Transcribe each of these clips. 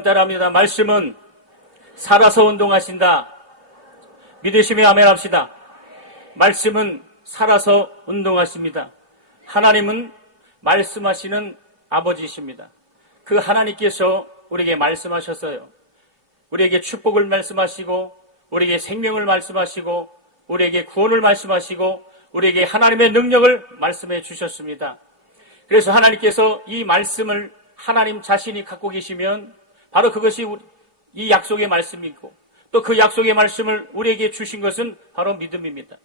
한번 따라합니다. 말씀은 살아서 운동하신다. 믿으시며 아멘 합시다. 말씀은 살아서 운동하십니다. 하나님은 말씀하시는 아버지이십니다. 그 하나님께서 우리에게 말씀하셨어요. 우리에게 축복을 말씀하시고, 우리에게 생명을 말씀하시고, 우리에게 구원을 말씀하시고, 우리에게 하나님의 능력을 말씀해 주셨습니다. 그래서 하나님께서 이 말씀을 하나님 자신이 갖고 계시면 바로 그것이 이 약속의 말씀이고, 또 그 약속의 말씀을 우리에게 주신 것은 바로 믿음입니다.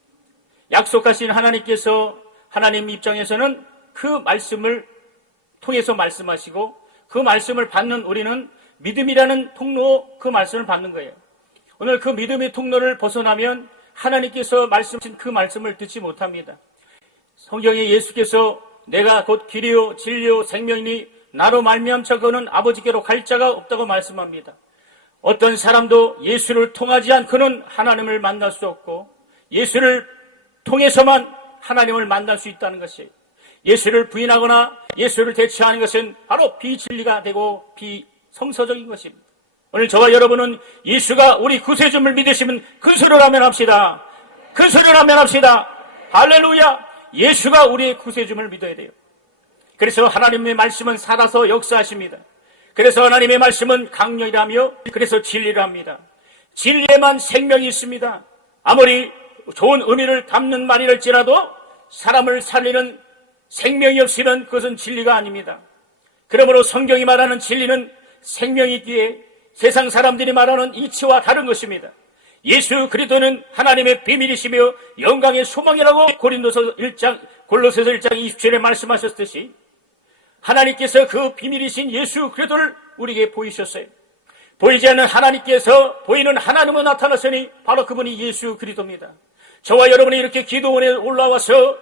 약속하신 하나님께서 하나님 입장에서는 그 말씀을 통해서 말씀하시고, 그 말씀을 받는 우리는 믿음이라는 통로, 그 말씀을 받는 거예요. 오늘 그 믿음의 통로를 벗어나면 하나님께서 말씀하신 그 말씀을 듣지 못합니다. 성경에 예수께서 내가 곧 길이요 진리요 생명이니 나로 말미암자 그는 아버지께로 갈 자가 없다고 말씀합니다. 어떤 사람도 예수를 통하지 않고는 하나님을 만날 수 없고, 예수를 통해서만 하나님을 만날 수 있다는 것이에요. 예수를 부인하거나 예수를 대체하는 것은 바로 비진리가 되고 비성서적인 것입니다. 오늘 저와 여러분은 예수가 우리 구세주를 믿으시면 큰 소리로 아멘합시다. 큰 소리로 아멘합시다. 할렐루야. 예수가 우리의 구세주를 믿어야 돼요. 그래서 하나님의 말씀은 살아서 역사하십니다. 그래서 하나님의 말씀은 강력이라며, 그래서 진리랍니다. 진리에만 생명이 있습니다. 아무리 좋은 의미를 담는 말이랄지라도 사람을 살리는 생명이 없으면 그것은 진리가 아닙니다. 그러므로 성경이 말하는 진리는 생명이 있기에 세상 사람들이 말하는 이치와 다른 것입니다. 예수 그리스도는 하나님의 비밀이시며 영광의 소망이라고 골로새서 1장 27절에 말씀하셨듯이 하나님께서 그 비밀이신 예수 그리스도를 우리에게 보이셨어요. 보이지 않는 하나님께서 보이는 하나님으로 나타나시니 바로 그분이 예수 그리스도입니다. 저와 여러분이 이렇게 기도원에 올라와서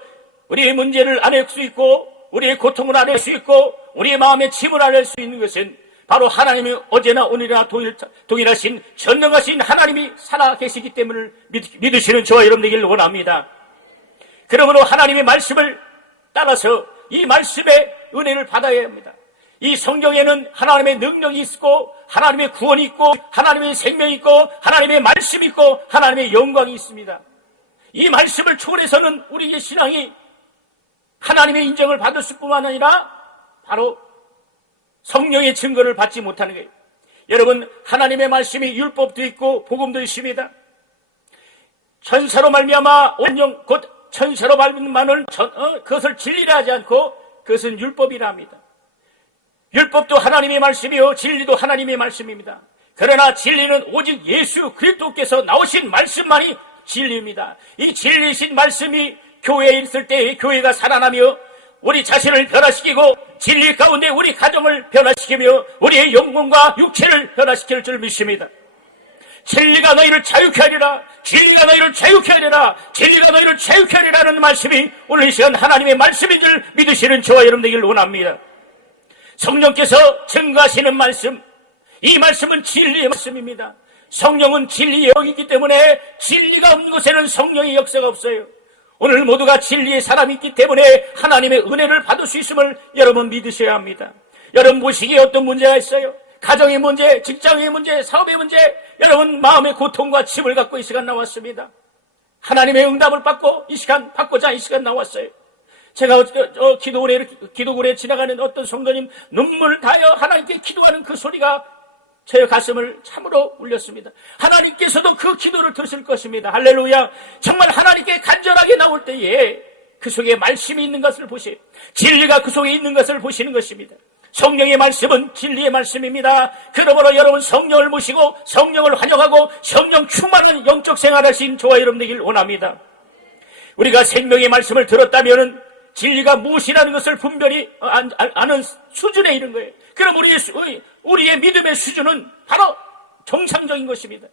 우리의 문제를 안을 수 있고, 우리의 고통을 안을 수 있고, 우리의 마음의 짐을 안을 수 있는 것은 바로 하나님이 어제나 오늘이나 동일하신 전능하신 하나님이 살아계시기 때문에 믿으시는 저와 여러분 되기를 원합니다. 그러므로 하나님의 말씀을 따라서 이 말씀의 은혜를 받아야 합니다. 이 성경에는 하나님의 능력이 있고, 하나님의 구원이 있고, 하나님의 생명이 있고, 하나님의 말씀이 있고, 하나님의 영광이 있습니다. 이 말씀을 초월해서는 우리의 신앙이 하나님의 인정을 받을 수뿐만 아니라 바로 성령의 증거를 받지 못하는 거예요. 여러분, 하나님의 말씀이 율법도 있고 복음도 있습니다. 천사로 말미암아 온영 곧 천사로 말미암아는 그것을 진리라 하지 않고 그것은 율법이라 합니다. 율법도 하나님의 말씀이요 진리도 하나님의 말씀입니다. 그러나 진리는 오직 예수 그리스도께서 나오신 말씀만이 진리입니다. 이 진리이신 말씀이 교회에 있을 때 교회가 살아나며 우리 자신을 변화시키고 진리 가운데 우리 가정을 변화시키며 우리의 영혼과 육체를 변화시킬 줄 믿습니다. 진리가 너희를 자유케 하리라. 진리가 너희를 자유케 하리라. 진리가 너희를 자유케 하리라는 말씀이 오늘 이 시간 하나님의 말씀인 줄 믿으시는 저와 여러분 되기를 원합니다. 성령께서 증거하시는 말씀, 이 말씀은 진리의 말씀입니다. 성령은 진리의 영이기 때문에 진리가 없는 곳에는 성령의 역사가 없어요. 오늘 모두가 진리의 사람이 있기 때문에 하나님의 은혜를 받을 수 있음을 여러분 믿으셔야 합니다. 여러분 보시기에 어떤 문제가 있어요? 가정의 문제, 직장의 문제, 사업의 문제, 여러분 마음의 고통과 짐을 갖고 이 시간 나왔습니다. 하나님의 응답을 받고 이 시간 받고자 이 시간 나왔어요. 제가 기도굴에 지나가는 어떤 성도님 눈물을 다하여 하나님께 기도하는 그 소리가 제 가슴을 참으로 울렸습니다. 하나님께서도 그 기도를 들으실 것입니다. 할렐루야. 정말 하나님께 간절하게 나올 때에 그 속에 말씀이 있는 것을 보세요. 진리가 그 속에 있는 것을 보시는 것입니다. 성령의 말씀은 진리의 말씀입니다. 그러므로 여러분 성령을 모시고 성령을 환영하고 성령 충만한 영적 생활하신 저와 여러분 되길 원합니다. 우리가 생명의 말씀을 들었다면 진리가 무엇이라는 것을 분별히 아는 수준에 이른 거예요. 그럼 우리의 믿음의 수준은 바로 정상적인 것입니다.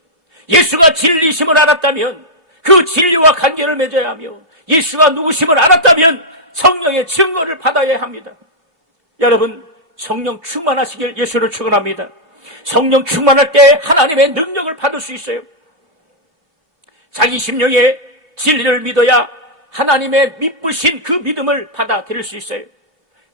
예수가 진리심을 알았다면 그 진리와 관계를 맺어야 하며 예수가 누구심을 알았다면 성령의 증거를 받아야 합니다. 여러분 성령 충만하시길 예수를 축원합니다. 성령 충만할 때 하나님의 능력을 받을 수 있어요. 자기 심령의 진리를 믿어야 하나님의 믿으신 그 믿음을 받아들일 수 있어요.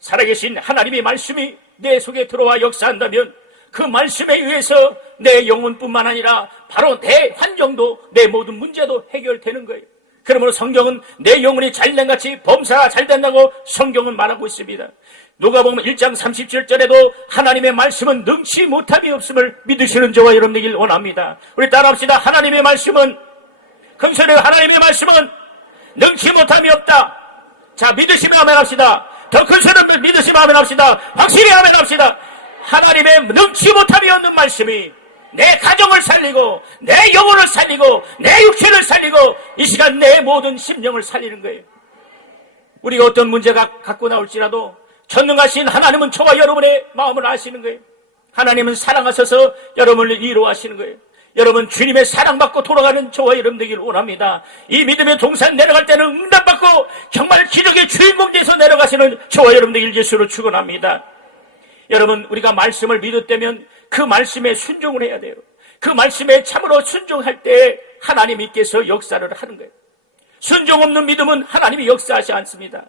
살아계신 하나님의 말씀이 내 속에 들어와 역사한다면 그 말씀에 의해서 내 영혼뿐만 아니라 바로 내 환경도, 내 모든 문제도 해결되는 거예요. 그러므로 성경은 내 영혼이 잘된 같이 범사가 잘된다고 성경은 말하고 있습니다. 누가복음 1장 37절에도 하나님의 말씀은 능치 못함이 없음을 믿으시는 저와 여러분 되길 원합니다. 우리 따라합시다. 하나님의 말씀은, 금소리로 하나님의 말씀은 능치 못함이 없다. 자, 믿으시면 아멘 합시다. 더 큰 소리로 믿으시면 아멘 합시다. 확실히 아멘 합시다. 하나님의 능치 못함이 없는 말씀이 내 가정을 살리고 내 영혼을 살리고 내 육체를 살리고 이 시간 내 모든 심령을 살리는 거예요. 우리가 어떤 문제가 갖고 나올지라도 전능하신 하나님은 저와 여러분의 마음을 아시는 거예요. 하나님은 사랑하셔서 여러분을 위로하시는 거예요. 여러분 주님의 사랑받고 돌아가는 저와 여러분 되기를 원합니다. 이 믿음의 동산 내려갈 때는 응답받고 정말 기적의 주인공 돼서 내려가시는 저와 여러분 되기를 예수로 축원합니다. 여러분, 우리가 말씀을 믿었다면 그 말씀에 순종을 해야 돼요. 그 말씀에 참으로 순종할 때 하나님께서 역사를 하는 거예요. 순종 없는 믿음은 하나님이 역사하지 않습니다.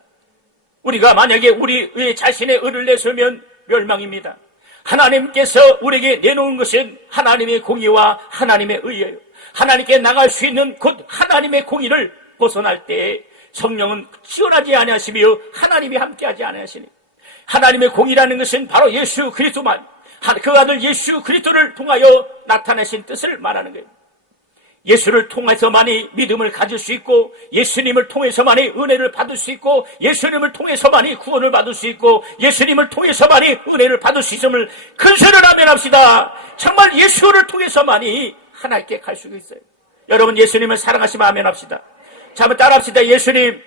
우리가 만약에 우리의 자신의 의를 내세우면 멸망입니다. 하나님께서 우리에게 내놓은 것은 하나님의 공의와 하나님의 의예요. 하나님께 나갈 수 있는 곧 하나님의 공의를 벗어날 때에 성령은 지원하지 아니하시며 하나님이 함께하지 아니하시니, 하나님의 공의라는 것은 바로 예수 그리스도만, 그 아들 예수 그리스도를 통하여 나타내신 뜻을 말하는 거예요. 예수를 통해서만이 믿음을 가질 수 있고, 예수님을 통해서만이 은혜를 받을 수 있고, 예수님을 통해서만이 구원을 받을 수 있고, 예수님을 통해서만이 은혜를 받을 수 있음을 큰 소리로 아멘합시다. 정말 예수를 통해서만이 하나님께 갈 수 있어요. 여러분 예수님을 사랑하시면 아멘합시다. 자, 한번 따라합시다. 예수님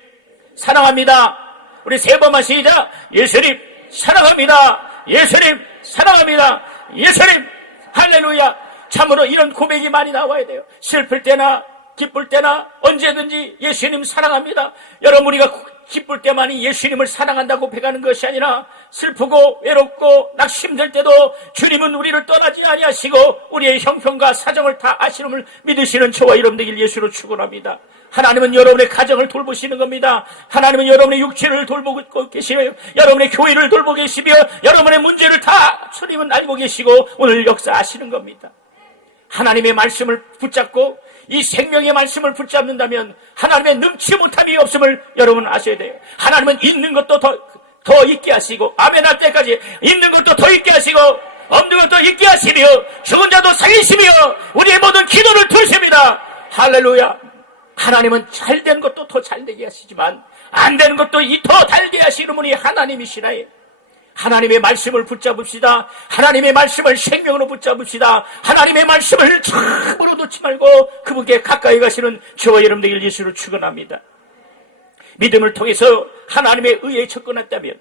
사랑합니다. 우리 세 번만 시작. 예수님 사랑합니다. 예수님 사랑합니다. 예수님 할렐루야. 참으로 이런 고백이 많이 나와야 돼요. 슬플 때나 기쁠 때나 언제든지 예수님 사랑합니다. 여러분, 우리가 기쁠 때만이 예수님을 사랑한다고 배가는 것이 아니라 슬프고 외롭고 낙심될 때도 주님은 우리를 떠나지 아니하시고 우리의 형편과 사정을 다 아시는을 믿으시는 저와 여러분 되길 예수로 축원합니다. 하나님은 여러분의 가정을 돌보시는 겁니다. 하나님은 여러분의 육체를 돌보고 계시며 여러분의 교회를 돌보고 계시며 여러분의 문제를 다 주님은 알고 계시고 오늘 역사하시는 겁니다. 하나님의 말씀을 붙잡고 이 생명의 말씀을 붙잡는다면 하나님의 능치 못함이 없음을 여러분 아셔야 돼요. 하나님은 있는 것도 더 있게 하시고, 아멘 할 때까지 있는 것도 더 있게 하시고 없는 것도 있게 하시며 죽은 자도 살리시며 우리의 모든 기도를 들으십니다. 할렐루야. 하나님은 잘된 것도 더 잘되게 하시지만 안 되는 것도 더 달게 하시는 분이 하나님이시나요? 하나님의 말씀을 붙잡읍시다. 하나님의 말씀을 생명으로 붙잡읍시다. 하나님의 말씀을 참으로 놓지 말고 그분께 가까이 가시는 저와 여러분 되길 예수로 축원합니다. 믿음을 통해서 하나님의 의에 접근했다면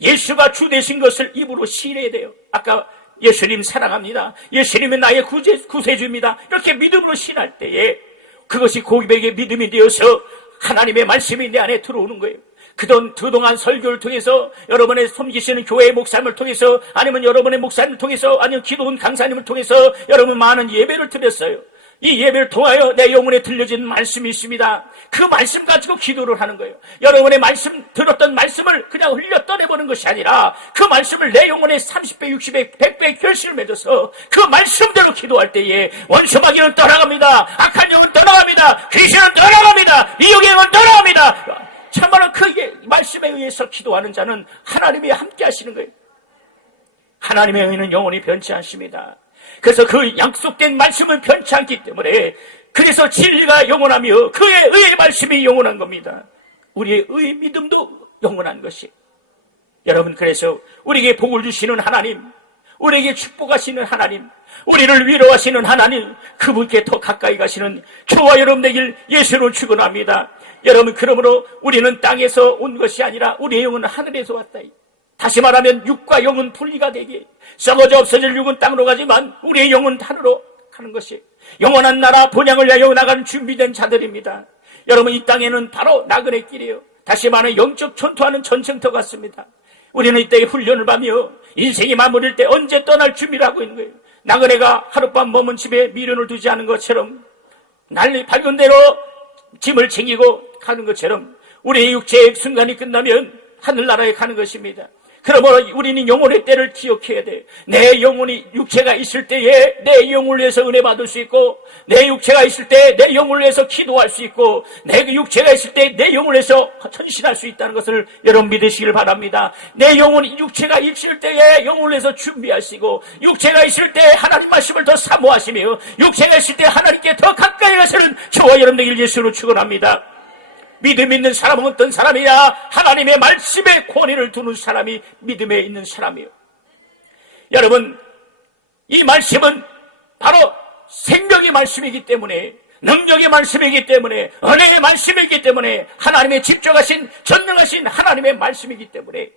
예수가 주 되신 것을 입으로 시인해야 돼요. 아까 예수님 사랑합니다. 예수님은 나의 구세주입니다. 이렇게 믿음으로 시인할 때에 그것이 고백의 믿음이 되어서 하나님의 말씀이 내 안에 들어오는 거예요. 그동안 설교를 통해서 여러분의 섬기시는 교회의 목사님을 통해서 아니면 여러분의 목사님을 통해서 아니면 기도원 강사님을 통해서 여러분 많은 예배를 드렸어요. 이 예배를 통하여 내 영혼에 들려진 말씀이 있습니다. 그 말씀 가지고 기도를 하는 거예요. 여러분의 말씀 들었던 말씀을 그냥 흘려 떠내보는 것이 아니라 그 말씀을 내 영혼에 30배, 60배, 100배 결실을 맺어서 그 말씀대로 기도할 때에 원수마귀는 떠나갑니다. 악한 영은 떠나갑니다. 귀신은 떠나갑니다. 미혹의 영은 떠나갑니다. 참말로 그 말씀에 의해서 기도하는 자는 하나님이 함께 하시는 거예요. 하나님의 의는 영원히 변치 않습니다. 그래서 그 약속된 말씀은 변치 않기 때문에 그래서 진리가 영원하며 그의 의의 말씀이 영원한 겁니다. 우리의 의 믿음도 영원한 것이. 여러분, 그래서 우리에게 복을 주시는 하나님, 우리에게 축복하시는 하나님, 우리를 위로하시는 하나님, 그분께 더 가까이 가시는 저와 여러분 되길 예수로 축원합니다. 여러분, 그러므로 우리는 땅에서 온 것이 아니라 우리의 영은 하늘에서 왔다. 다시 말하면 육과 영은 분리가 되게 썩어져 없어질 육은 땅으로 가지만 우리의 영은 하늘로 가는 것이 영원한 나라 본향을 위하여 나가는 준비된 자들입니다. 여러분, 이 땅에는 바로 나그네 길이에요. 다시 말하면 영적 전투하는 전쟁터 같습니다. 우리는 이때에 훈련을 받으며 인생이 마무리될 때 언제 떠날 준비를 하고 있는 거예요. 나그네가 하룻밤 머문 집에 미련을 두지 않은 것처럼 난리 밝은 대로 짐을 챙기고 가는 것처럼 우리의 육체의 순간이 끝나면 하늘나라에 가는 것입니다. 그러므로 우리는 영혼의 때를 기억해야 돼. 내 영혼이 육체가 있을 때에 내 영혼을 위해서 은혜 받을 수 있고, 내 육체가 있을 때 내 영혼을 위해서 기도할 수 있고, 내 육체가 있을 때 내 영혼을 위해서 헌신할 수 있다는 것을 여러분 믿으시길 바랍니다. 내 영혼이 육체가 있을 때에 영혼을 위해서 준비하시고, 육체가 있을 때 하나님 말씀을 더 사모하시며, 육체가 있을 때 하나님께 더 가까이 가시는 저와 여러분들 예수로 축원합니다. 믿음 있는 사람은 어떤 사람이냐? 하나님의 말씀에 권위를 두는 사람이 믿음에 있는 사람이에요. 여러분, 이 말씀은 바로 생명의 말씀이기 때문에, 능력의 말씀이기 때문에, 은혜의 말씀이기 때문에, 하나님의 직접하신 전능하신 하나님의 말씀이기 때문에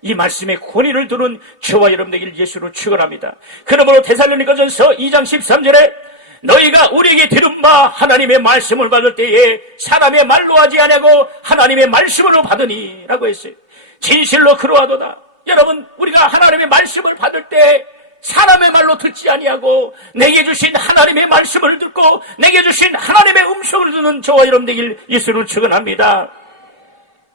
이 말씀에 권위를 두는 저와 여러분들 예수로 축원합니다. 그러므로 데살로니가전서 2장 13절에 너희가 우리에게 들은 바 하나님의 말씀을 받을 때에 사람의 말로 하지 아니하고 하나님의 말씀으로 받으니 라고 했어요. 진실로 그러하도다. 여러분, 우리가 하나님의 말씀을 받을 때 사람의 말로 듣지 아니하고 내게 주신 하나님의 말씀을 듣고 내게 주신 하나님의 음성을 듣는 저와 여러분들 예수를 축원합니다.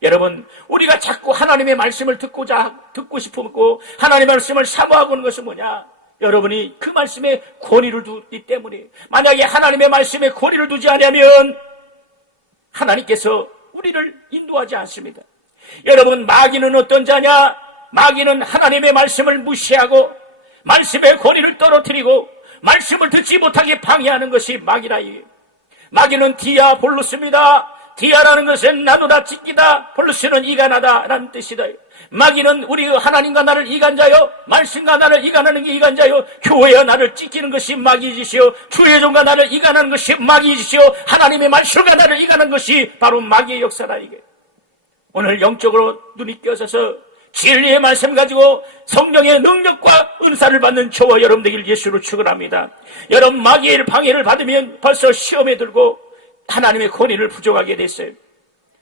여러분, 우리가 자꾸 하나님의 말씀을 듣고 싶고 하나님의 말씀을 사모하고 있는 것은 뭐냐? 여러분이 그 말씀에 권위를 두기 때문에, 만약에 하나님의 말씀에 권위를 두지 않으면 하나님께서 우리를 인도하지 않습니다. 여러분, 마귀는 어떤 자냐? 마귀는 하나님의 말씀을 무시하고 말씀의 권위를 떨어뜨리고 말씀을 듣지 못하게 방해하는 것이 마귀라요. 마귀는 디아볼로스입니다. 디아라는 것은 나도다 찢기다, 볼로스는 이간하다 라는 뜻이다. 마귀는 우리 하나님과 나를 이간자요, 말씀과 나를 이간하는 게 이간자요, 교회와 나를 찢기는 것이 마귀이시요, 주의 종과 나를 이간하는 것이 마귀이시요, 하나님의 말씀과 나를 이간하는 것이 바로 마귀의 역사다. 이게 오늘 영적으로 눈이 껴져서 진리의 말씀 가지고 성령의 능력과 은사를 받는 저와 여러분들 예수로 축원합니다. 여러분, 마귀의 방해를 받으면 벌써 시험에 들고 하나님의 권위를 부정하게 됐어요.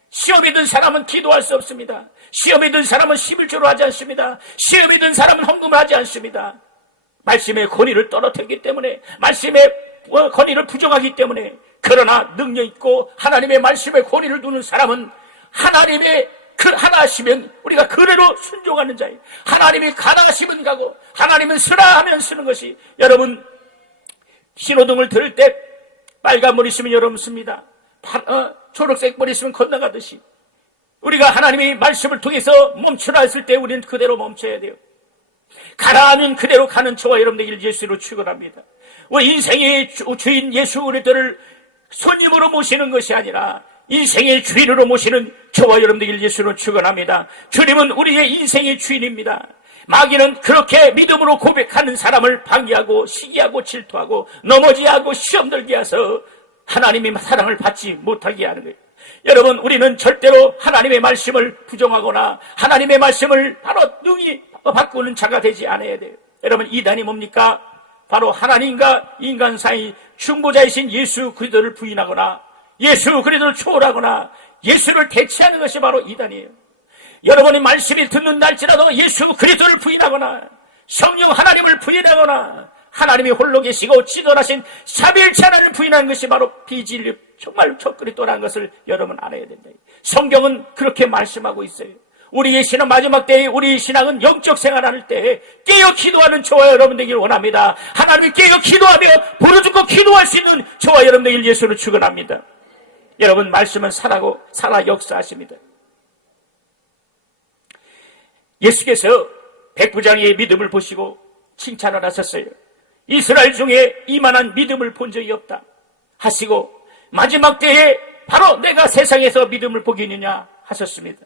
시험에 든 사람은 기도할 수 없습니다. 시험에 든 사람은 11조로 하지 않습니다. 시험에 든 사람은 헌금을 하지 않습니다. 말씀의 권위를 떨어뜨리기 때문에, 말씀의 권위를 부정하기 때문에. 그러나 능력 있고 하나님의 말씀에 권위를 두는 사람은 하나님의 그 하나 하시면 우리가 그대로 순종하는 자예요. 하나님이 가라 하시면 가고 하나님은 쓰라 하면 쓰는 것이, 여러분, 신호등을 들을 때 빨간 불 있으면 여러분 씁니다. 초록색 불 있으면 건너가듯이 우리가 하나님의 말씀을 통해서 멈추라 했을 때 우리는 그대로 멈춰야 돼요. 가라 하면 그대로 가는 저와 여러분들 예수로 축원합니다. 우리 인생의 주인 예수 그리스도를 손님으로 모시는 것이 아니라 인생의 주인으로 모시는 저와 여러분들 예수로 축원합니다. 주님은 우리의 인생의 주인입니다. 마귀는 그렇게 믿음으로 고백하는 사람을 방해하고 시기하고 질투하고 넘어지게 하고 시험 들게 해서 하나님의 사랑을 받지 못하게 하는 거예요. 여러분, 우리는 절대로 하나님의 말씀을 부정하거나 하나님의 말씀을 바로 능히 바꾸는 자가 되지 않아야 돼요. 여러분, 이단이 뭡니까? 바로 하나님과 인간 사이 중보자이신 예수 그리스도를 부인하거나 예수 그리스도를 초월하거나 예수를 대체하는 것이 바로 이단이에요. 여러분이 말씀이 듣는 날지라도 예수 그리스도를 부인하거나 성령 하나님을 부인하거나 하나님이 홀로 계시고 지존하신 삼위일체 하나님을 부인하는 것이 바로 비진리, 정말 적그리스도라는 것을 여러분 알아야 된다. 성경은 그렇게 말씀하고 있어요. 우리의 신앙 마지막 때에 우리의 신앙은 영적 생활할 때 깨어 기도하는 저와 여러분 되기를 원합니다. 하나님이 깨어 기도하며 부르짖고 기도할 수 있는 저와 여러분 되기를 예수로 축원합니다. 여러분, 말씀은 살아 역사하십니다. 예수께서 백부장의 믿음을 보시고 칭찬을 하셨어요. 이스라엘 중에 이만한 믿음을 본 적이 없다 하시고 마지막 때에 바로 내가 세상에서 믿음을 보겠느냐 하셨습니다.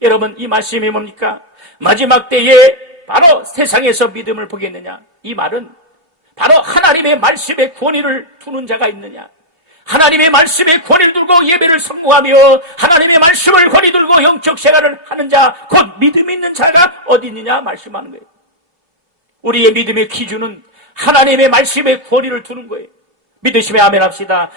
여러분, 이 말씀이 뭡니까? 마지막 때에 바로 세상에서 믿음을 보겠느냐, 이 말은 바로 하나님의 말씀에 권위를 두는 자가 있느냐, 하나님의 말씀에 권위를 들고 예배를 성공하며 하나님의 말씀을 권위 들고 영적 생활을 하는 자, 곧 믿음 있는 자가 어디 있느냐 말씀하는 거예요. 우리의 믿음의 기준은 하나님의 말씀에 권위를 두는 거예요. 믿으시면 아멘 합시다.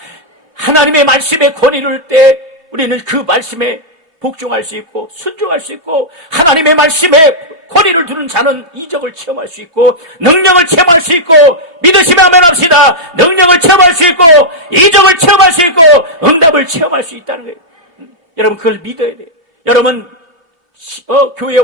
하나님의 말씀에 권위를 둘 때 우리는 그 말씀에 복종할 수 있고 순종할 수 있고, 하나님의 말씀에 권위를 두는 자는 이적을 체험할 수 있고 능력을 체험할 수 있고, 믿으시면 아멘 합시다. 능력을 체험할 수 있고 이적을 체험할 수 있고 응답을 체험할 수 있다는 거예요. 여러분, 그걸 믿어야 돼요. 여러분, 교회에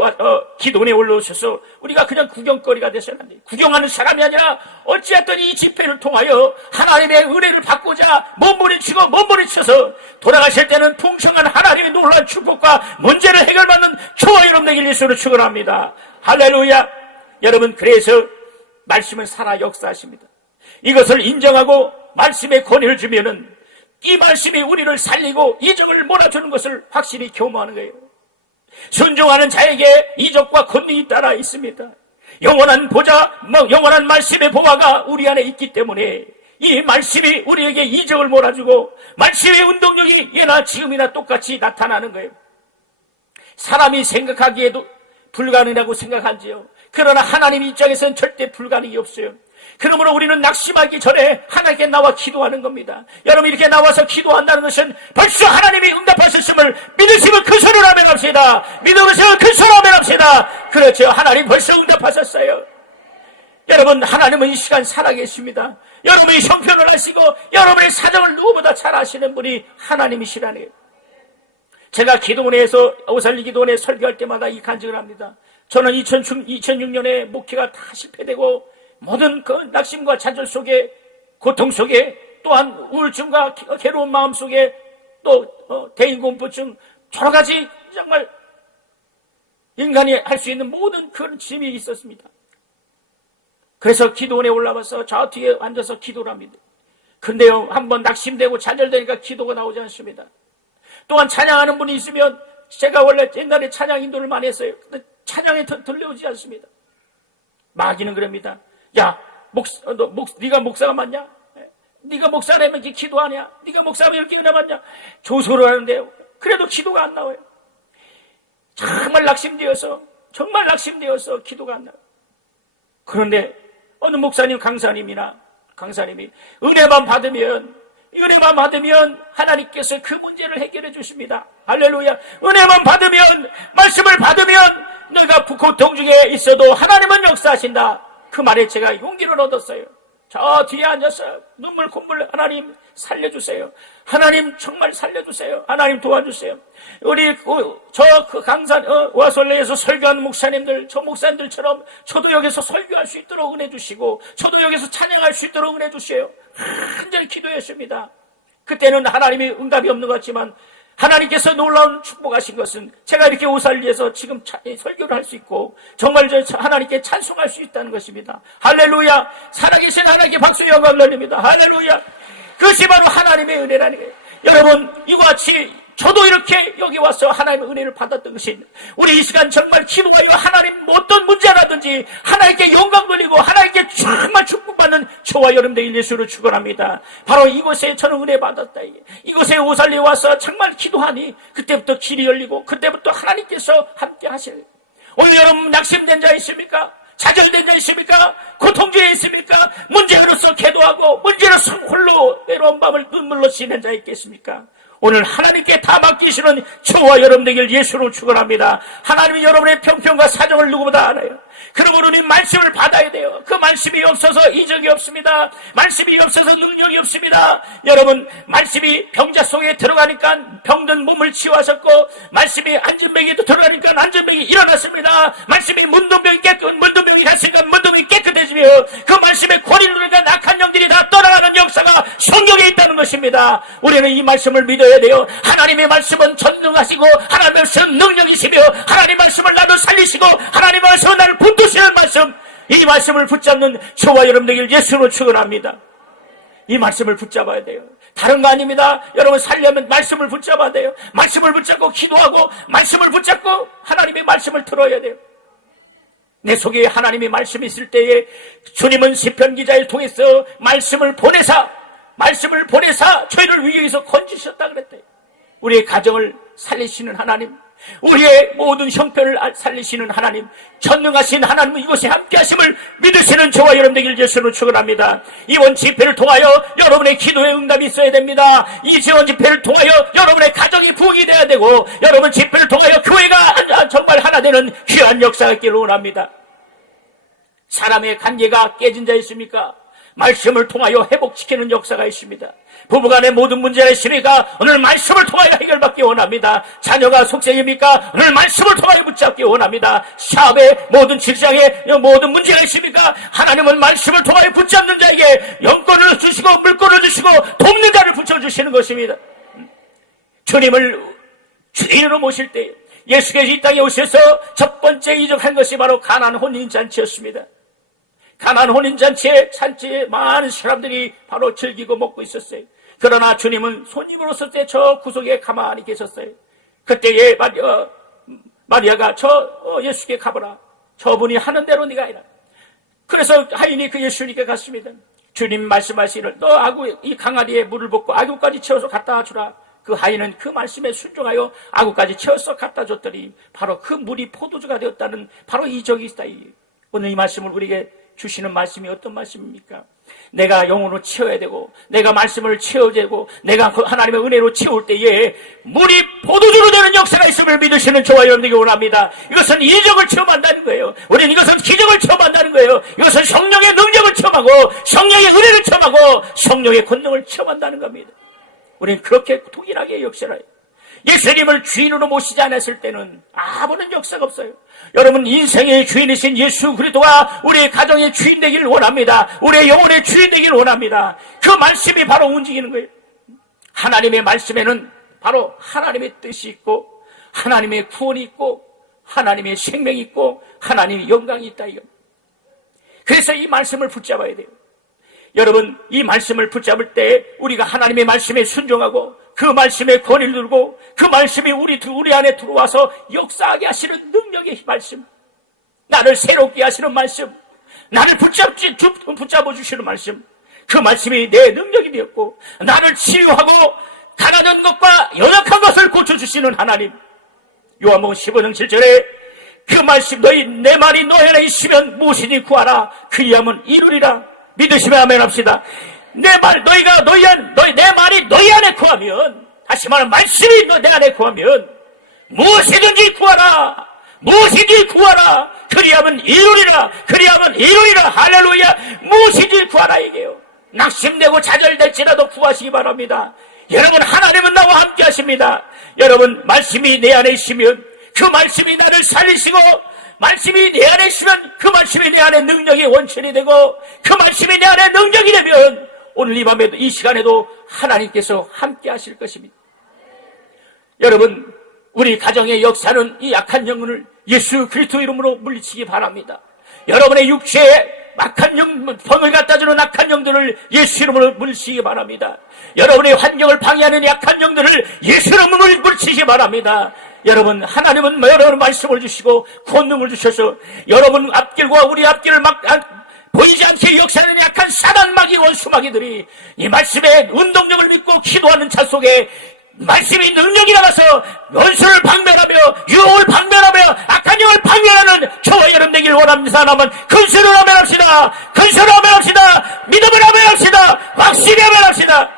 기도원에 올라오셔서 우리가 그냥 구경거리가 되서는 안 돼요. 구경하는 사람이 아니라 어찌했든 이 집회를 통하여 하나님의 은혜를 받고자 몸부림쳐서 돌아가실 때는 풍성한 하나님의 놀라운 축복과 문제를 해결받는 저와 여러분에게 예수로 축원합니다. 할렐루야. 여러분, 그래서 말씀은 살아 역사하십니다. 이것을 인정하고 말씀의 권위를 주면은 이 말씀이 우리를 살리고 이적을 몰아주는 것을 확실히 교모하는 거예요. 순종하는 자에게 이적과 권능이 따라 있습니다. 영원한 말씀의 보화가 우리 안에 있기 때문에 이 말씀이 우리에게 이적을 몰아주고 말씀의 운동력이 예나 지금이나 똑같이 나타나는 거예요. 사람이 생각하기에도 불가능하다고 생각하지요. 그러나 하나님 입장에서는 절대 불가능이 없어요. 그러므로 우리는 낙심하기 전에 하나님께 나와 기도하는 겁니다. 여러분, 이렇게 나와서 기도한다는 것은 벌써 하나님이 응답하셨음을 믿으시면 큰 소리로 아멘합시다. 믿으시면 큰 소리로 아멘합시다. 그렇죠. 하나님 벌써 응답하셨어요. 여러분, 하나님은 이 시간 살아계십니다. 여러분의 형편을 아시고 여러분의 사정을 누구보다 잘 아시는 분이 하나님이시라는 거예요. 제가 기도원에서 오살리 기도원에 설교할 때마다 이 간증을 합니다. 저는 2006년에 목회가 다 실패되고 모든 그 낙심과 좌절 속에, 고통 속에, 또한 우울증과 괴로운 마음 속에, 또 대인공포증, 여러 가지 정말 인간이 할 수 있는 모든 그런 짐이 있었습니다. 그래서 기도원에 올라와서 저 뒤에 앉아서 기도를 합니다. 근데요, 한번 낙심되고 좌절되니까 기도가 나오지 않습니다. 또한 찬양하는 분이 있으면, 제가 원래 옛날에 찬양 인도를 많이 했어요. 근데 찬양에 들려오지 않습니다. 마귀는 그럽니다. 야, 네가 목사가 맞냐? 네가 목사라면 이렇게 기도하냐? 네가 목사라면 이렇게 은혜 받냐? 조소를 하는데요. 그래도 기도가 안 나와요. 정말 낙심되어서 기도가 안 나와요. 그런데 어느 목사님, 강사님이 은혜만 받으면 하나님께서 그 문제를 해결해 주십니다. 할렐루야. 은혜만 받으면, 말씀을 받으면 너가 고통 중에 있어도 하나님은 역사하신다. 그 말에 제가 용기를 얻었어요. 저 뒤에 앉아서 눈물 콧물, 하나님 살려주세요. 하나님 정말 살려주세요. 하나님 도와주세요. 우리 그 강산 와솔레에서 설교하는 목사님들, 저 목사님들처럼 저도 여기서 설교할 수 있도록 은혜 주시고, 저도 여기서 찬양할 수 있도록 은혜 주세요. 간절히 기도했습니다. 그때는 하나님이 응답이 없는 것 같지만 하나님께서 놀라운 축복하신 것은 제가 이렇게 오살리에서 지금 설교를 할 수 있고 정말 하나님께 찬송할 수 있다는 것입니다. 할렐루야. 살아계신 하나님께 박수 영광을 돌립니다. 할렐루야. 그것이 바로 하나님의 은혜라는 거예요. 여러분, 이와 같이 저도 이렇게 여기 와서 하나님의 은혜를 받았던 것이, 우리 이 시간 정말 기도하여 하나님 어떤 문제라든지 하나님께 영광 돌리고 하나님께 정말 축복받는 저와 여러분들 예수로 축원합니다. 바로 이곳에 저는 은혜 받았다. 이곳에 오살리에 와서 정말 기도하니 그때부터 길이 열리고 그때부터 하나님께서 함께 하실. 오늘 여러분 낙심된 자 있습니까? 좌절된 자 있습니까? 고통중에 있습니까? 문제로서 기도하고 문제로서 홀로 외로운 밤을 눈물로 쉬는 자 있겠습니까? 오늘 하나님께 다 맡기시는 저와 여러분에게 예수로 축원합니다. 하나님이 여러분의 평평과 사정을 누구보다 알아요. 그러므로 우리 말씀을 받아야 돼요. 그 말씀이 없어서 이적이 없습니다. 말씀이 없어서 능력이 없습니다. 여러분, 말씀이 병자 속에 들어가니까 병든 몸을 치유하셨고, 말씀이 안전병에도 들어가니까 안전병이 일어났습니다. 말씀이 문둥병이 갔으니까 문둥병이 깨끗해지며, 그 말씀의 권위를 누리니까 악한 영들이 다 떠나가는 역사가 성경에 있다는 것입니다. 우리는 이 말씀을 믿어야 돼요. 하나님의 말씀은 전능하시고 하나님의 말씀은 능력이시며 하나님의 말씀을 나도 살리시고 하나님의 말씀은 나를 붙드시는 말씀, 이 말씀을 붙잡는 저와 여러분들 예수로 축원합니다. 이 말씀을 붙잡아야 돼요. 다른 거 아닙니다. 여러분 살려면 말씀을 붙잡아야 돼요. 말씀을 붙잡고 기도하고 말씀을 붙잡고 하나님의 말씀을 들어야 돼요. 내 속에 하나님의 말씀이 있을 때에 주님은 시편 기자를 통해서 말씀을 보내사 저희를 위해서 건지셨다 그랬대요. 우리의 가정을 살리시는 하나님, 우리의 모든 형편을 살리시는 하나님, 전능하신 하나님은 이곳에 함께하심을 믿으시는 저와 여러분들 예수로 축원합니다. 이번 집회를 통하여 여러분의 기도에 응답이 있어야 됩니다. 이 지원 집회를 통하여 여러분의 가정이 부흥이 돼야 되고, 여러분 집회를 통하여 교회가 정말 하나 되는 귀한 역사가 있기를 원합니다. 사람의 관계가 깨진 자 있습니까? 말씀을 통하여 회복시키는 역사가 있습니다. 부부간의 모든 문제가 있습니까? 오늘 말씀을 통하여 해결받기 원합니다. 자녀가 속생입니까? 오늘 말씀을 통하여 붙잡기 원합니다. 사업의 모든 직장에 모든 문제가 있습니까? 하나님은 말씀을 통하여 붙잡는 자에게 영권을 주시고 물권을 주시고 돕는 자를 붙여주시는 것입니다. 주님을 주인으로 모실 때 예수께서 이 땅에 오셔서 첫 번째 이적한 것이 바로 가나안 혼인잔치였습니다. 가나안 혼인잔치에 산지에 많은 사람들이 바로 즐기고 먹고 있었어요. 그러나 주님은 손님으로서 때 저 구석에 가만히 계셨어요. 그때에 마리아가 예수께 가보라. 저분이 하는 대로 네가 해라. 그래서 하인이 그 예수님께 갔습니다. 주님 말씀하시기를 너 이 강아리에 물을 붓고 아구까지 채워서 갖다 주라. 그 하인은 그 말씀에 순종하여 아구까지 채워서 갖다 줬더니 바로 그 물이 포도주가 되었다는 바로 이적이 있다. 오늘 이 말씀을 우리에게 주시는 말씀이 어떤 말씀입니까? 내가 영으로 채워야 되고 내가 말씀을 채워야 되고 내가 하나님의 은혜로 채울 때에 물이 포도주로 되는 역사가 있음을 믿으시는 저와 여러분들에게 원합니다. 이것은 이적을 체험한다는 거예요. 우리는 이것은 기적을 체험한다는 거예요. 이것은 성령의 능력을 체험하고 성령의 은혜를 체험하고 성령의 권능을 체험한다는 겁니다. 우리는 그렇게 동일하게 역사를 해요. 예수님을 주인으로 모시지 않았을 때는 아무런 역사가 없어요. 여러분 인생의 주인이신 예수 그리스도가 우리의 가정의 주인 되기를 원합니다. 우리의 영혼의 주인 되기를 원합니다. 그 말씀이 바로 움직이는 거예요. 하나님의 말씀에는 바로 하나님의 뜻이 있고 하나님의 구원이 있고 하나님의 생명이 있고 하나님의 영광이 있다 이겁니다. 그래서 이 말씀을 붙잡아야 돼요. 여러분 이 말씀을 붙잡을 때 우리가 하나님의 말씀에 순종하고 그 말씀에 권위를 두고 그 말씀이 우리 안에 들어와서 역사하게 하시는 능력의 말씀, 나를 새롭게 하시는 말씀, 나를 붙잡아 주시는 말씀, 그 말씀이 내 능력이 되었고 나를 치유하고 가난한 것과 연약한 것을 고쳐주시는 하나님. 요한복음 15장 7절에 그 말씀 내 말이 너희 안에 있으면 무엇이든지 구하라 그리하면 이루리라. 믿으시면 아멘 합시다. 내 말이 너희 안에 구하면, 다시 말하면 말씀이 내 안에 구하면 무엇이든지 구하라. 무엇이든지 구하라. 그리하면 이루리라. 그리하면 이루리라. 할렐루야. 무엇이든지 구하라 이게요. 낙심되고 좌절될지라도 구하시기 바랍니다. 여러분 하나님은 나와 함께 하십니다. 여러분 말씀이 내 안에 있으면 그 말씀이 나를 살리시고 말씀이 내 안에 있으면 그 말씀이 내 안에 능력의 원천이 되고 그 말씀이 내 안에 능력이 되면 오늘 이 밤에도 이 시간에도 하나님께서 함께 하실 것입니다. 여러분 우리 가정의 역사는 이 약한 영혼을 예수 그리스도 이름으로 물리치기 바랍니다. 여러분의 육체에 악한 영, 병을 갖다 주는 악한 영들을 예수 이름으로 물리치기 바랍니다. 여러분의 환경을 방해하는 약한 영들을 예수 이름으로 물리치기 바랍니다. 여러분 하나님은 여러분 말씀을 주시고 권능을 주셔서 여러분 앞길과 우리 앞길을 보이지 않게 역사하는 약한 사단 마귀 원수 마귀들이 이 말씀의 운동력을 믿고 기도하는 자 속에 말씀이 능력이 나가서 원수를 방면하며 유혹을 방면하며 악한 영을 방면하는 저와 여러분 되길 원합니다. 하나만 근수를 아멘합시다. 근수를 아멘합시다. 믿음을 아멘합시다. 확신을 아멘합시다.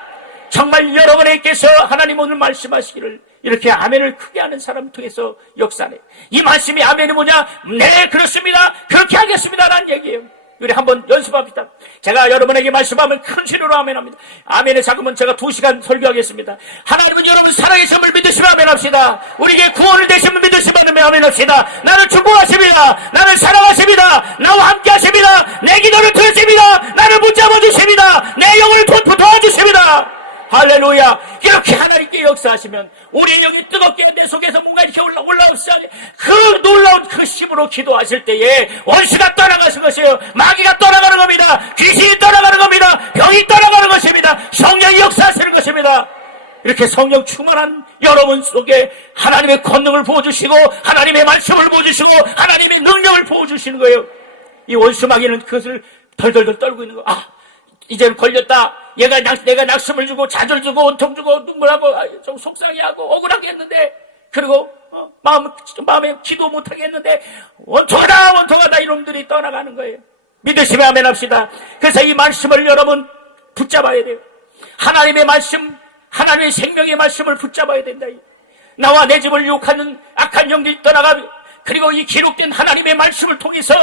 정말 여러분에게서 하나님 오늘 말씀하시기를 이렇게 아멘을 크게 하는 사람 통해서 역사네. 이 말씀이 아멘이 뭐냐? 네 그렇습니다. 그렇게 하겠습니다 라는 얘기예요. 우리 한번 연습합시다. 제가 여러분에게 말씀하면 큰 소리로 아멘합니다. 아멘에 작으면 제가 2시간 설교하겠습니다. 하나님은 여러분 살아계심을 믿으시면 아멘합시다. 우리에게 구원을 되시면 믿으시면 아멘합시다. 나를 축복하십니다. 나를 사랑하십니다. 나와 함께 하십니다. 내 기도를 들으십니다. 나를 붙잡아 주십니다. 내 영을 도와주십니다. 할렐루야. 이렇게 하나님께 역사하시면 우리 영이 뜨겁게 내 속에서 뭔가 이렇게 올라오시죠. 그 놀라운 그 힘으로 기도하실 때에 원수가 떠나가는 것이에요. 마귀가 떠나가는 겁니다. 귀신이 떠나가는 겁니다. 병이 떠나가는 것입니다. 성령이 역사하시는 것입니다. 이렇게 성령 충만한 여러분 속에 하나님의 권능을 부어주시고 하나님의 말씀을 부어주시고 하나님의 능력을 부어주시는 거예요. 이 원수 마귀는 그것을 덜덜덜 떨고 있는 거예요. 이제는 걸렸다. 내가 낙심을 주고 좌절 주고 원통 주고 눈물하고 좀 속상해하고 억울하게 했는데 그리고 마음에 기도 못하게 했는데 원통하다 이놈들이 떠나가는 거예요. 믿으시면 아멘 합시다. 그래서 이 말씀을 여러분 붙잡아야 돼요. 하나님의 말씀, 하나님의 생명의 말씀을 붙잡아야 된다. 나와 내 집을 유혹하는 악한 영들이 떠나가 그리고 이 기록된 하나님의 말씀을 통해서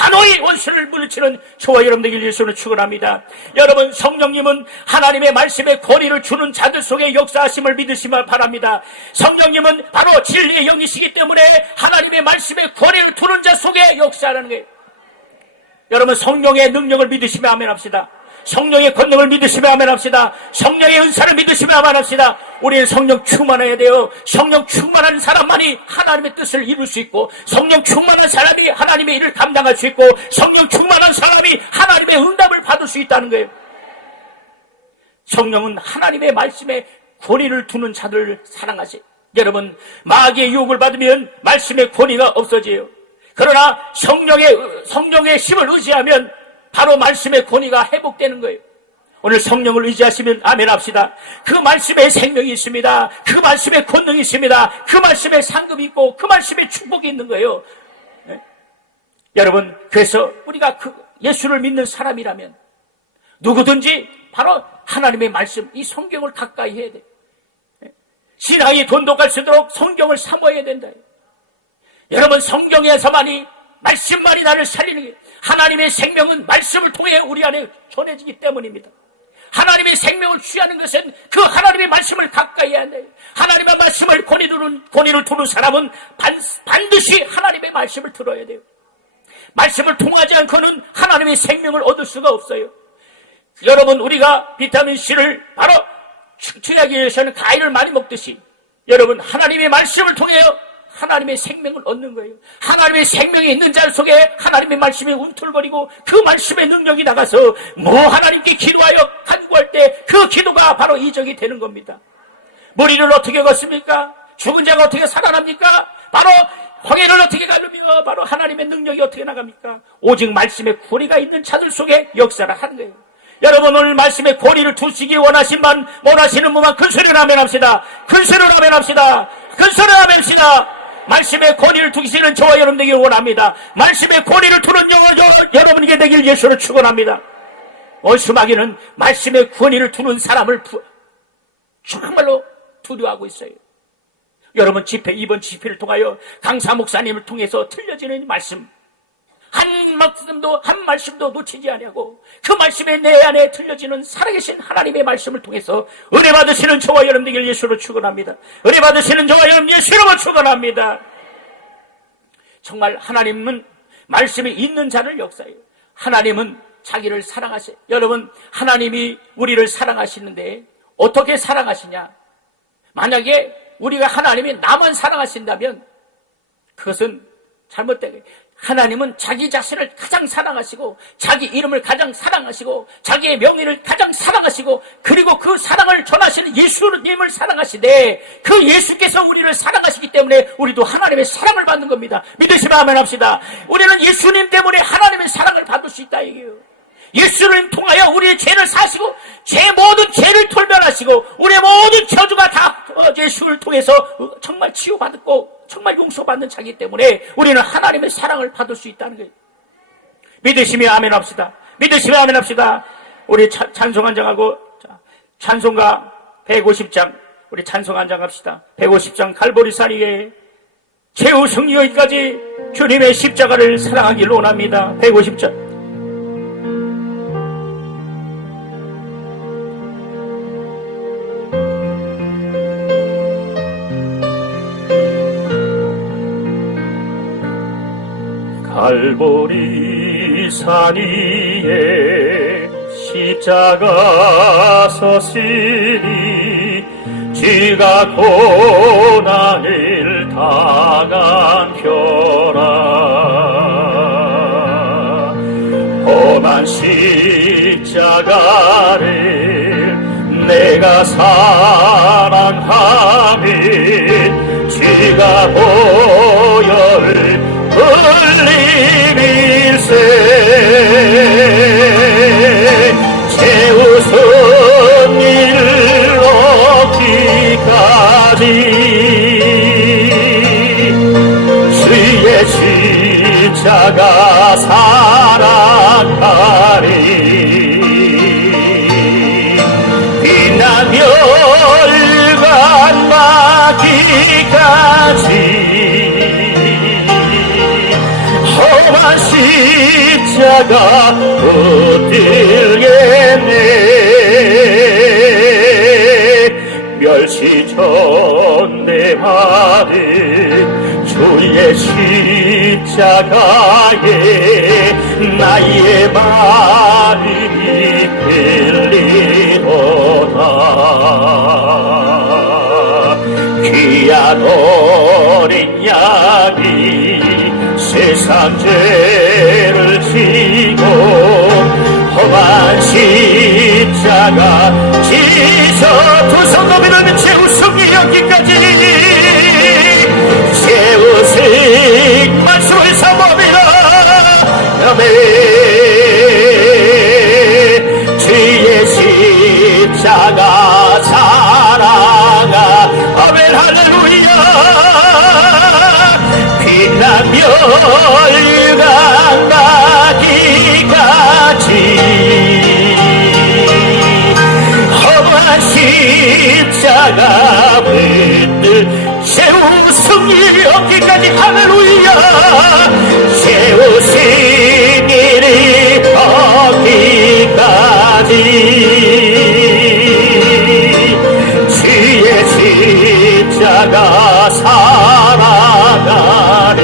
단호히 원수를 물리치는 저와 여러분들 예수를 축원합니다. 여러분, 성령님은 하나님의 말씀에 권위를 주는 자들 속에 역사하심을 믿으시길 바랍니다. 성령님은 바로 진리의 영이시기 때문에 하나님의 말씀에 권위를 두는 자 속에 역사하는 거예요. 여러분, 성령의 능력을 믿으시면 아멘 합시다. 성령의 권능을 믿으시면 아멘 합시다. 성령의 은사를 믿으시면 아멘 합시다. 우리는 성령 충만해야 돼요. 성령 충만한 사람만이 하나님의 뜻을 이룰 수 있고, 성령 충만한 사람이 하나님의 일을 감당할 수 있고, 성령 충만한 사람이 하나님의 응답을 받을 수 있다는 거예요. 성령은 하나님의 말씀에 권위를 두는 자들을 사랑하세요. 여러분, 마귀의 유혹을 받으면 말씀의 권위가 없어져요. 그러나 성령의 힘을 의지하면 바로 말씀의 권위가 회복되는 거예요. 오늘 성령을 의지하시면 아멘 합시다. 그 말씀에 생명이 있습니다. 그 말씀에 권능이 있습니다. 그 말씀에 상급이 있고 그 말씀에 축복이 있는 거예요. 네? 여러분, 그래서 우리가 그 예수를 믿는 사람이라면 누구든지 바로 하나님의 말씀, 이 성경을 가까이 해야 돼요. 네? 신앙이 돈독할수록 성경을 사모해야 된다. 여러분, 성경에서만이 말씀만이 나를 살리는 게, 하나님의 생명은 말씀을 통해 우리 안에 전해지기 때문입니다. 하나님의 생명을 취하는 것은 그 하나님의 말씀을 가까이 해야 돼요. 하나님의 말씀을 권위를 두는 사람은 반드시 하나님의 말씀을 들어야 돼요. 말씀을 통하지 않고는 하나님의 생명을 얻을 수가 없어요. 여러분, 우리가 비타민C를 바로 취하기 위해서는 과일을 많이 먹듯이, 여러분, 하나님의 말씀을 통해요 하나님의 생명을 얻는 거예요. 하나님의 생명이 있는 자 속에 하나님의 말씀이 움틀거리고 그 말씀의 능력이 나가서 하나님께 기도하여 간구할 때 그 기도가 바로 이적이 되는 겁니다. 머리를 어떻게 걷습니까? 죽은 자가 어떻게 살아납니까? 바로 황해를 어떻게 가르며 바로 하나님의 능력이 어떻게 나갑니까? 오직 말씀의 권위가 있는 자들 속에 역사를 하는 거예요. 여러분, 오늘 말씀의 권위를 두시기 원하시는 분만 큰 소리로 아멘 합시다. 큰 소리로 아멘 합시다. 큰 소리로 아멘 합시다. 말씀의 권위를 두시는 저와 여러분 되길 원합니다. 말씀의 권위를 두는 여러분에게 되길 예수를 축원합니다. 원수마귀는 말씀의 권위를 두는 사람을 정말로 두려워하고 있어요. 여러분, 이번 집회를 통하여 강사 목사님을 통해서 들려지는 말씀, 한 말씀도 놓치지 아니하고 그 말씀에 내 안에 들려지는 살아계신 하나님의 말씀을 통해서 은혜 받으시는 저와 여러분 되길 예수로 축원합니다. 은혜 받으시는 저와 여러분 예수로 축원합니다. 정말 하나님은 말씀이 있는 자를 역사해요. 하나님은 자기를 사랑하세요. 여러분, 하나님이 우리를 사랑하시는데 어떻게 사랑하시냐? 만약에 우리가 하나님이 나만 사랑하신다면 그것은 잘못된 거예요. 하나님은 자기 자신을 가장 사랑하시고 자기 이름을 가장 사랑하시고 자기의 명예를 가장 사랑하시고 그리고 그 사랑을 전하시는 예수님을 사랑하시되 그 예수께서 우리를 사랑하시기 때문에 우리도 하나님의 사랑을 받는 겁니다. 믿으시면 아멘 합시다. 우리는 예수님 때문에 하나님의 사랑을 받을 수 있다 이게요. 예수를 통하여 우리의 죄를 사시고 제 모든 죄를 돌변하시고 우리의 모든 저주가 다 예수를 통해서 정말 치유받고 정말 용서받는 자기 때문에 우리는 하나님의 사랑을 받을 수 있다는 거예요. 믿으시면 아멘 합시다. 믿으시면 아멘 합시다. 우리 찬송 한 장하고 찬송가 150장 우리 찬송 한 장 합시다. 150장 갈보리산 위에 최후 승리까지 주님의 십자가를 사랑하기를 원합니다. 150장 갈보리산 위에 십자가 서시니 지가 고난을 당한 표라 험한 십자가를 내가 사랑하니 지가 보혈을 흘리밀세 최후 승리를 얻기까지 주의 십자가 사랑하리 빛난 멸관 막기까지 험한 십자가 붙들겠네. 멸시전 내 발을 주의 십자가에 나의 말이 들리도다. 귀한 어린 양이 세상 죄를 지고 험한 십자가 지서 두 손 넘이는 제 우승이 여기까지 제 우승 말씀을 삼아미라. 아멘. 주의 십자가 사랑아. 아멘. 할렐루야. 빛나며 열강나기까지 험한 십자가 붙들 최후 승리를 얻기까지. 할렐루야. 최후 승리를 얻기까지 주의 십자가 살아가리.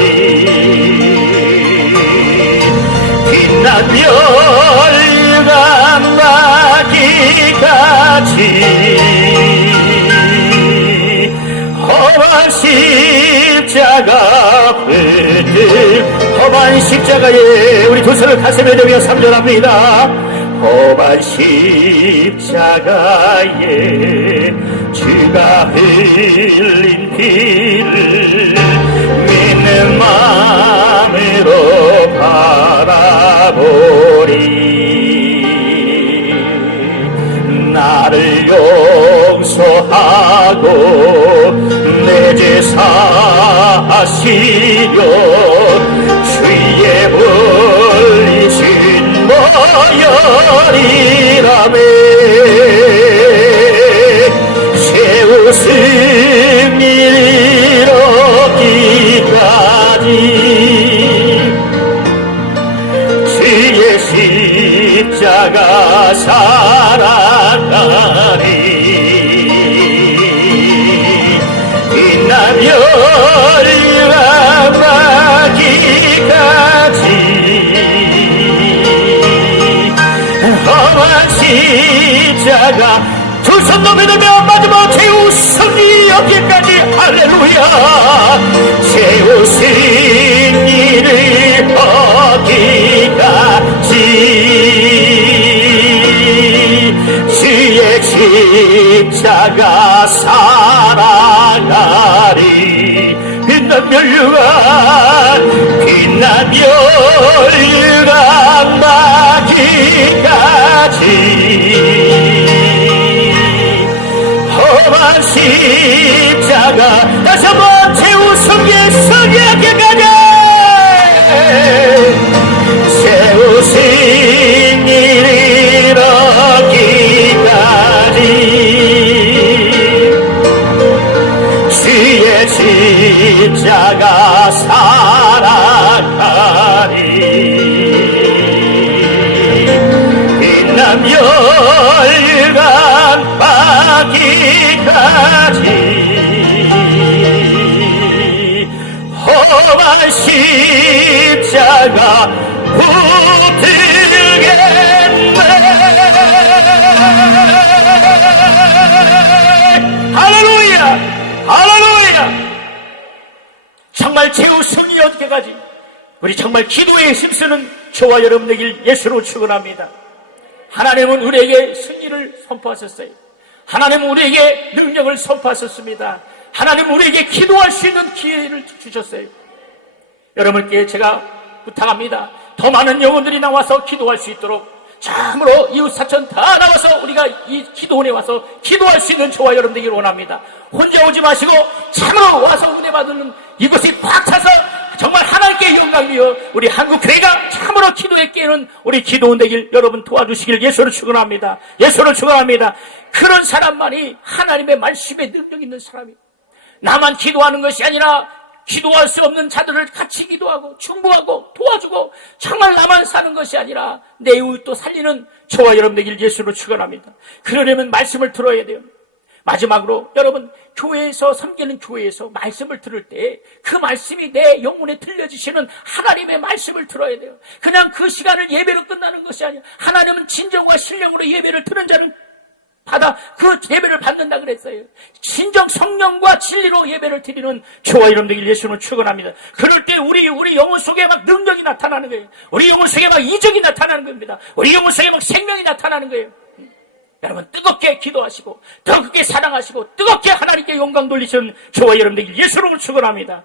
빛나며 열강나기까지 험한 십자가 붙들 험한 십자가에 우리 두 손을 가슴에 대며 삼절합니다. 험한 십자가에 주가 흘린 피를 믿는 마음으로 바라보리. 나를 용서하고 내 죄 사하시려 주의 불리신 모여리라매. 최후 승리를 얻기까지 주의 십자가 살아가리. 빛나며 열강나기까지 험한 십자가 두 손 넘으며 마지막 최후 승리 여기까지. 할렐루야. 최후 승리를 얻기까지 주의 십자가 살아가리. 빛나며 열강나기까지 험한 십자가 다시 한번 최후 승리하기까지 최후 승리를 얻기까지 주의 십자가 살아가리. 빛나며 열강나기까지 험한 십자가 붙들겠네. 할렐루야. 할렐루야. 정말 최후 승리 얻기까지 우리 정말 기도에 힘쓰는 저와 여러분 되길 예수로 축원합니다. 하나님은 우리에게 승리를 선포하셨어요. 하나님은 우리에게 능력을 선포하셨습니다. 하나님은 우리에게 기도할 수 있는 기회를 주셨어요. 여러분께 제가 부탁합니다. 더 많은 영혼들이 나와서 기도할 수 있도록 참으로 이웃사촌 다 나와서 우리가 이 기도원에 와서 기도할 수 있는 저와 여러분 되기를 원합니다. 혼자 오지 마시고 참으로 와서 은혜 받는 이곳이 꽉 차서 정말 하나님께 영광이여 우리 한국교회가 참으로 기도에 깨는 우리 기도원 되길 여러분 도와주시길 예수를 축원합니다. 예수를 축원합니다. 그런 사람만이 하나님의 말씀에 능력 있는 사람이에요. 나만 기도하는 것이 아니라 기도할 수 없는 자들을 같이 기도하고 충고하고 도와주고 정말 나만 사는 것이 아니라 내 이웃도 살리는 저와 여러분 되길 예수로 축원합니다. 그러려면 말씀을 들어야 돼요. 마지막으로 여러분, 교회에서 섬기는 교회에서 말씀을 들을 때 그 말씀이 내 영혼에 들려주시는 하나님의 말씀을 들어야 돼요. 그냥 그 시간을 예배로 끝나는 것이 아니에요. 하나님은 진정과 신령으로 예배를 드는 자는 그 예배를 받는다 그랬어요. 진정 성령과 진리로 예배를 드리는 저와 여러분들 예수는 축원합니다. 그럴 때 우리 영혼 속에 막 능력이 나타나는 거예요. 우리 영혼 속에 막 이적이 나타나는 겁니다. 우리 영혼 속에 막 생명이 나타나는 거예요. 여러분, 뜨겁게 기도하시고 뜨겁게 사랑하시고 뜨겁게 하나님께 영광 돌리시는 저와 여러분들 예수를 축원합니다.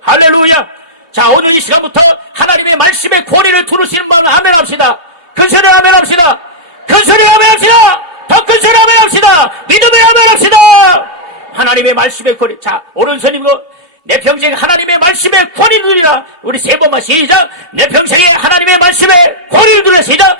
할렐루야. 자, 오늘 이 시간부터 하나님의 말씀의 권위를 두르시는 분은 아멘합시다. 큰 소리 아멘합시다. 큰 소리 아멘합시다. 더 큰 소리 아멘합시다. 믿음의 아멘합시다. 하나님의 말씀의 권위. 자, 오른손이고 내 평생 하나님의 말씀의 권위를 누리라. 우리 세 번만 시작. 내 평생에 하나님의 말씀의 권위를 누리라. 시작.